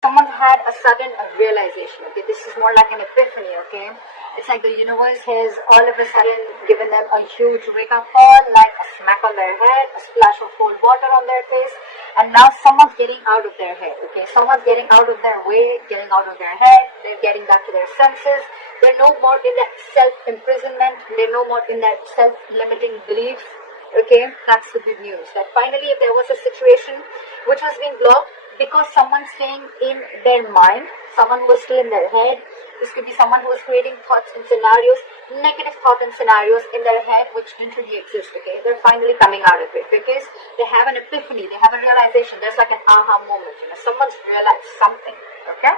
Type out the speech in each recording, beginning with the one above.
Someone had a sudden realization, okay? This is more like an epiphany, okay? It's like the universe has all of a sudden given them a huge wake-up call, like a smack on their head, a splash of cold water on their face, and now someone's getting out of their head, okay? Someone's getting out of their way, getting out of their head, they're getting back to their senses, they're no more in that self-imprisonment, they're no more in that self-limiting beliefs, okay? That's the good news. That finally, if there was a situation which was being blocked, because someone's staying in their mind, someone was still in their head. This could be someone who was creating thoughts and scenarios, negative thoughts and scenarios in their head which didn't really exist, okay? They're finally coming out of it because they have an epiphany, they have a realization. There's like an aha moment, someone's realized something, okay?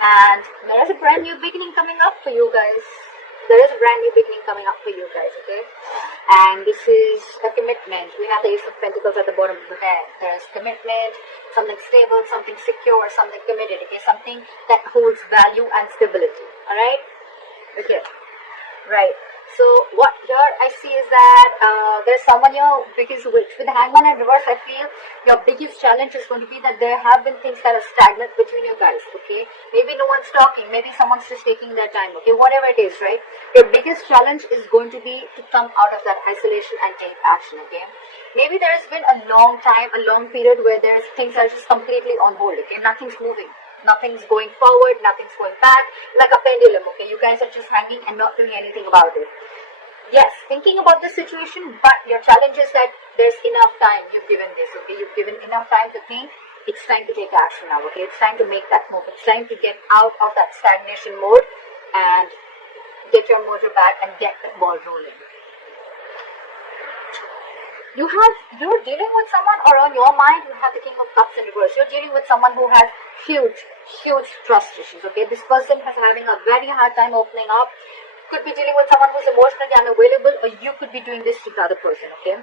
And there is a brand new beginning coming up for you guys. There is a brand new beginning coming up for you guys, okay? And this is a commitment. We have the Ace of Pentacles at the bottom of the deck. There's commitment, something stable, something secure, something committed, okay? Something that holds value and stability, alright? Okay, right. So what here I see is that there's someone here, because with the Hangman in reverse, I feel your biggest challenge is going to be that there have been things that are stagnant between you guys, okay? Maybe no one's talking, maybe someone's just taking their time, okay? Whatever it is, right? Your biggest challenge is going to be to come out of that isolation and take action, okay? Maybe there's been a long time, a long period where there's things are just completely on hold, okay? Nothing's moving. Nothing's going forward, nothing's going back, like a pendulum, okay? You guys are just hanging and not doing anything about it. Yes, thinking about the situation, but your challenge is that there's enough time you've given this, okay? You've given enough time to think. It's time to take action now, okay? It's time to make that move. It's time to get out of that stagnation mode and get your motor back and get the ball rolling. You're dealing with someone, or on your mind you have the King of Cups in reverse. You're dealing with someone who has huge trust issues, okay? This person is having a very hard time opening up. Could be dealing with someone who's emotionally unavailable, or you could be doing this to the other person, okay?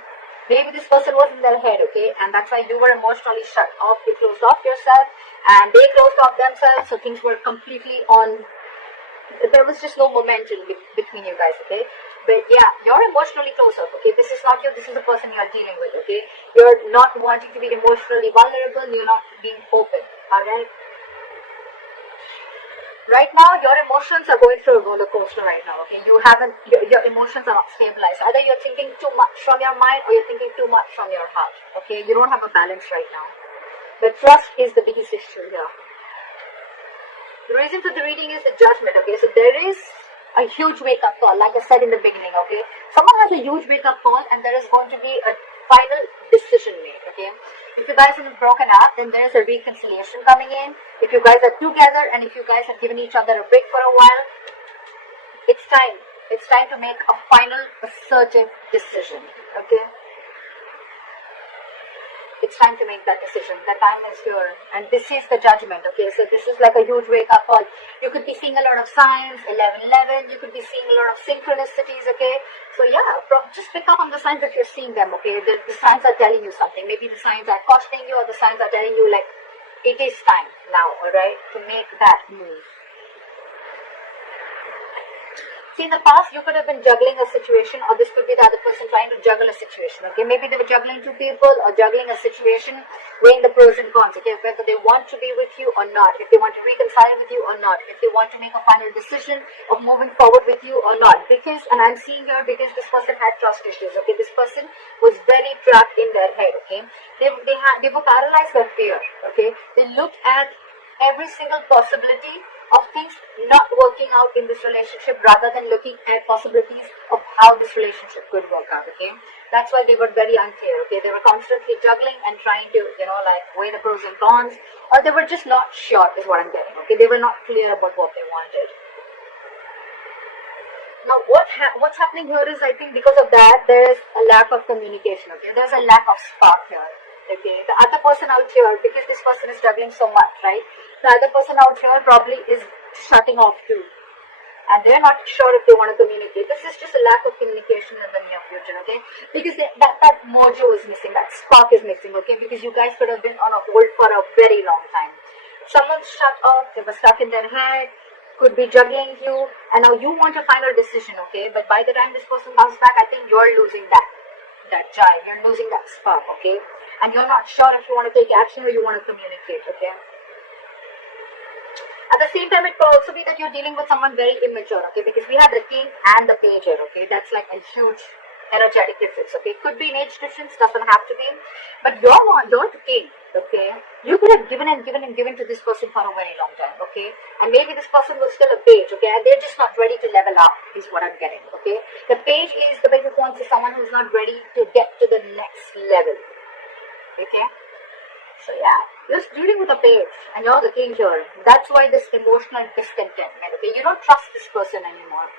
Maybe this person was in their head, okay? And that's why you were emotionally shut off. You closed off yourself and they closed off themselves, so things were completely on. There was just no momentum between you guys, okay? But yeah, you're emotionally close up, okay? This is not you, this is the person you're dealing with, okay? You're not wanting to be emotionally vulnerable, you're not being open, alright? Right now, your emotions are going through a roller coaster right now, okay? Your emotions are not stabilized. Either you're thinking too much from your mind or you're thinking too much from your heart, okay? You don't have a balance right now. But trust is the biggest issue here. The reason for the reading is the Judgment, okay? So there is a huge wake-up call, like I said in the beginning, okay? Someone has a huge wake-up call and there is going to be a final decision made, okay? If you guys have broken up, then there is a reconciliation coming in. If you guys are together and if you guys have given each other a break for a while, it's time. It's time to make a final assertive decision, okay? It's time to make that decision. The time is here. And this is the Judgment, okay? So this is like a huge wake-up call. You could be seeing a lot of signs, 11-11. You could be seeing a lot of synchronicities, okay? So yeah, just pick up on the signs that you're seeing them, okay? The signs are telling you something. Maybe the signs are cautioning you, or the signs are telling you, like, it is time now, alright, to make that move. See, in the past, you could have been juggling a situation, or this could be the other person trying to juggle a situation, okay? Maybe they were juggling two people or juggling a situation, weighing the pros and cons, okay? Whether they want to be with you or not, if they want to reconcile with you or not, if they want to make a final decision of moving forward with you or not. Because, and I'm seeing here, because this person had trust issues, okay? This person was very trapped in their head, okay? They were paralyzed by fear, okay? They looked at every single possibility of things not working out in this relationship rather than looking at possibilities of how this relationship could work out, okay? That's why they were very unclear, okay? They were constantly juggling and trying to, like weigh the pros and cons, or they were just not sure is what I'm getting, okay? They were not clear about what they wanted. Now, what's happening here is, I think because of that, there is a lack of communication, okay? There's a lack of spark here, okay? The other person out here, because this person is juggling so much, right? The other person out here probably is shutting off too. And they're not sure if they want to communicate. This is just a lack of communication in the near future, okay? Because that mojo is missing, that spark is missing, okay? Because you guys could have been on a hold for a very long time. Someone's shut off, they were stuck in their head, could be juggling you, and now you want a final decision, okay? But by the time this person comes back, I think you're losing that jive, you're losing that spark, okay? and you're not sure if you want to take action or you want to communicate, okay? At the same time, it could also be that you're dealing with someone very immature, okay? Because we have the king and the page here, okay? That's like a huge energetic difference, okay? Could be an age difference, doesn't have to be. But you're the king, okay? You could have given to this person for a very long time, okay? And maybe this person was still a page, okay? And they're just not ready to level up, is what I'm getting, okay? The page of wands is someone who's not ready to get to the next level, okay? So yeah, you're dealing with a page and you're the king here. That's why this emotional discontentment, okay? You don't trust this person anymore.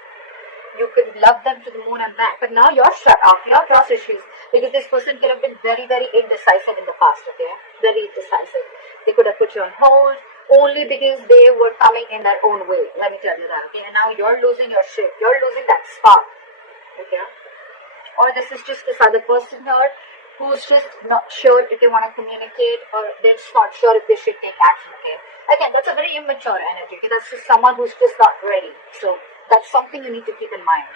You could love them to the moon and back, but now you're shut off, your trust issues, because this person could have been very, very indecisive in the past, okay? Very indecisive. They could have put you on hold only because they were coming in their own way. Let me tell you that, okay? And now you're losing your shit. You're losing that spark, okay? Or this is just this other person here who's just not sure if they want to communicate, or they're just not sure if they should take action, okay? Again, that's a very immature energy, okay? That's just someone who's just not ready. So that's something you need to keep in mind.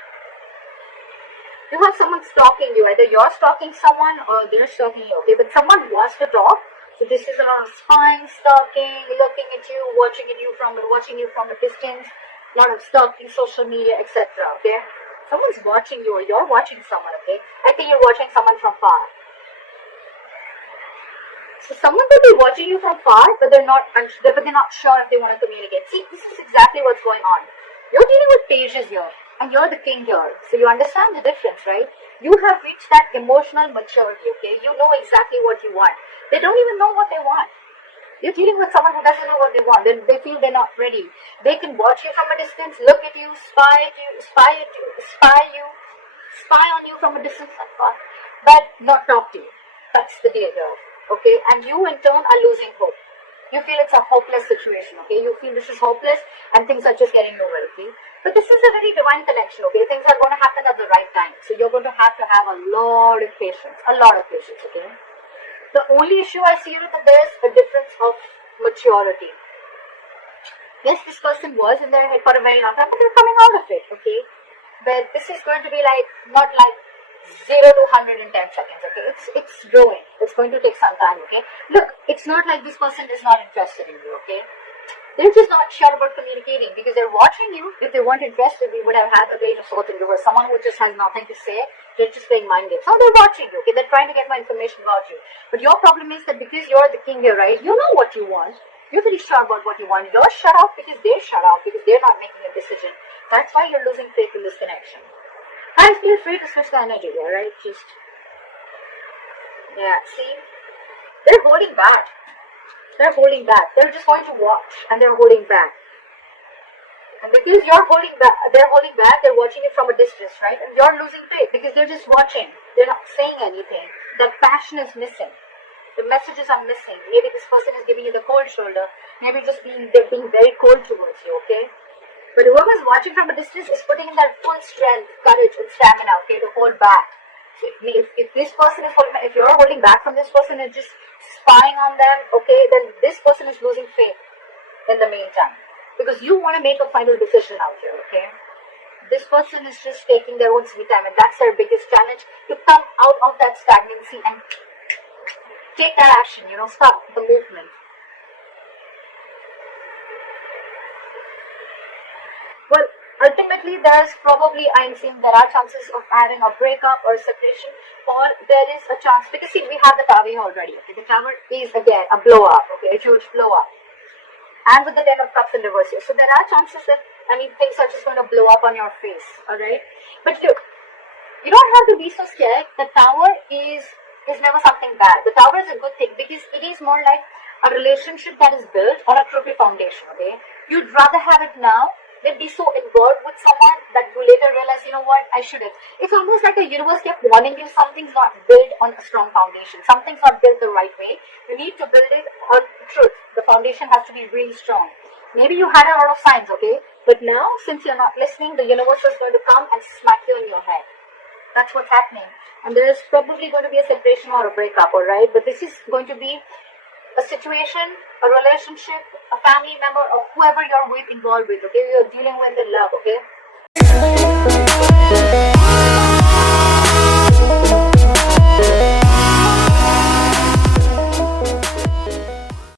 You have someone stalking you. Either you're stalking someone or they're stalking you, okay? But someone wants to talk. So this is a lot of spying, stalking, looking at you, watching you from a distance, a lot of stalking, social media, etc., okay? Someone's watching you or you're watching someone, okay? I think you're watching someone from far. So someone could be watching you from far, but they're not sure if they want to communicate. See, this is exactly what's going on. You're dealing with pages here, and you're the king here. So you understand the difference, right? You have reached that emotional maturity, okay? You know exactly what you want. They don't even know what they want. You're dealing with someone who doesn't know what they want. They feel they're not ready. They can watch you from a distance, look at you, spy on you from a distance, but not talk to you. That's the deal here, okay? And you, in turn, are losing hope. You feel it's a hopeless situation, okay? You feel this is hopeless and things are just getting nowhere, okay? But this is a very divine connection, okay? Things are going to happen at the right time. So you're going to have a lot of patience, okay? The only issue I see is that there is a difference of maturity. Yes, this person was in their head for a very long time, but they're coming out of it, okay? But this is going to be like, not like 0 to 100 in 10 seconds, okay? It's growing. It's going to take some time, okay? Look, it's not like this person is not interested in you, okay? They're just not sure about communicating because they're watching you. If they weren't interested, we would have had the Page of Swords in reverse. Someone who just has nothing to say, they're just playing mind games. So they're watching you, okay? They're trying to get more information about you. But your problem is that because you're the king here, right? You know what you want. You're very sure about what you want. You're shut off because they're shut off because they're not making a decision. That's why you're losing faith in this connection. Guys, feel free to switch the energy there, right? See? They're holding back. They're just going to watch and they're holding back. And because you're holding back, they're watching it from a distance, right? And you're losing faith because they're just watching. They're not saying anything. That passion is missing. The messages are missing. Maybe this person is giving you the cold shoulder. Maybe they're being very cold towards you, okay? But whoever's watching from a distance is putting in their full strength, courage, and stamina, okay, to hold back. So if this person is holding back, if you're holding back from this person and just spying on them, okay, then this person is losing faith in the meantime. Because you want to make a final decision out here, okay? This person is just taking their own sweet time, and that's their biggest challenge, to come out of that stagnancy and take that action, start the movement. Well, ultimately, there are chances of having a breakup or a separation, or there is a chance, because see, we have the Tower already, okay? The Tower is, again, a blow-up, okay? A huge blow-up. And with the 10 of Cups in reverse here. So there are chances that, things are just going to blow up on your face, alright? But look, you don't have to be so scared. The Tower is never something bad. The Tower is a good thing because it is more like a relationship that is built on a crooked foundation, okay? You'd rather have it now than be so involved with someone that you later realize, you know what, I shouldn't. It's almost like the universe kept warning you something's not built on a strong foundation. Something's not built the right way. You need to build it on truth. The foundation has to be really strong. Maybe you had a lot of signs, okay? But now, since you're not listening, the universe is going to come and smack you in your head. That's what's happening. And there is probably going to be a separation or a breakup, alright? But this is going to be a situation, a relationship, a family member, or whoever you're involved with, okay? You're dealing with in love, okay?